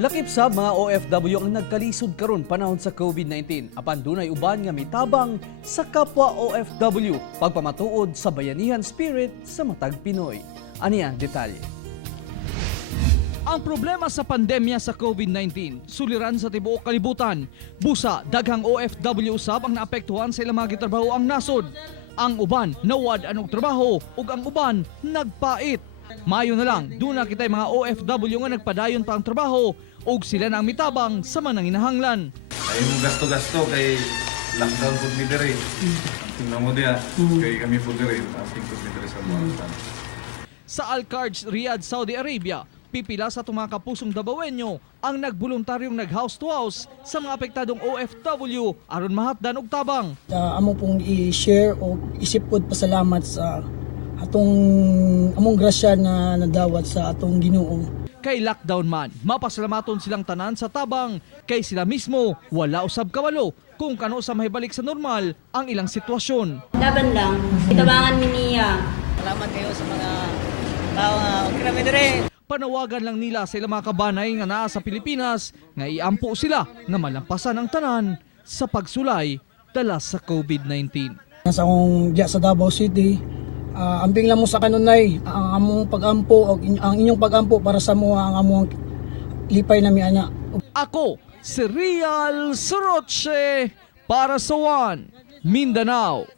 Lakip sa mga OFW ang nagkalisod karon panahon sa COVID-19. Apan dunay uban nga mitabang sa kapwa-OFW pagpamatuod sa bayanihan spirit sa matag Pinoy. Ani ang detalye. Ang problema sa pandemya sa COVID-19, suliran sa tibuok kalibutan. Busa, daghang OFW usab ang naapektuhan sa ilang mga gitrabaho ang nasod. Ang uban nawad-an og trabaho ug ang uban nagpait. Mayo na lang, doon na kita'y mga OFW nga nagpadayon pa ang trabaho ug sila na ang mitabang sa mananginahanglan. Ay mo gasto-gasto kay lockdown po mi diri. Tingnan mo diya, kay kami po diri, asking po mi diri sa buwan. Sa Al-Kharj, Riyadh, Saudi Arabia, pipila sa mga kapusong Dabawenyo ang nagboluntaryong nag-house to house sa mga apektadong OFW aron mahatdan og tabang. Amo pong i-share o isip pod pasalamat sa atong among grasya na nadawat sa atong Ginoo. Kay lockdown man, mapasalamaton silang tanan sa tabang kay sila mismo wala usab kawalo kung kano sa mahibalik sa normal ang ilang sitwasyon. Laban lang, gitabangan mi niya. Salamat kayo sa mga tao nga okay na dire. Panawagan lang nila sa ilang mga kabanay nga naa sa Pilipinas nga iampo sila nga malampasan ang tanan sa pagsulay dala sa COVID-19. Nasa akong diya sa Davao City, ambing lang mo sa kanunay ang among pagampo o ang inyong pagampo para sa mo ang among lipay na miana. Ako, si Real Soroche para sa One Mindanao.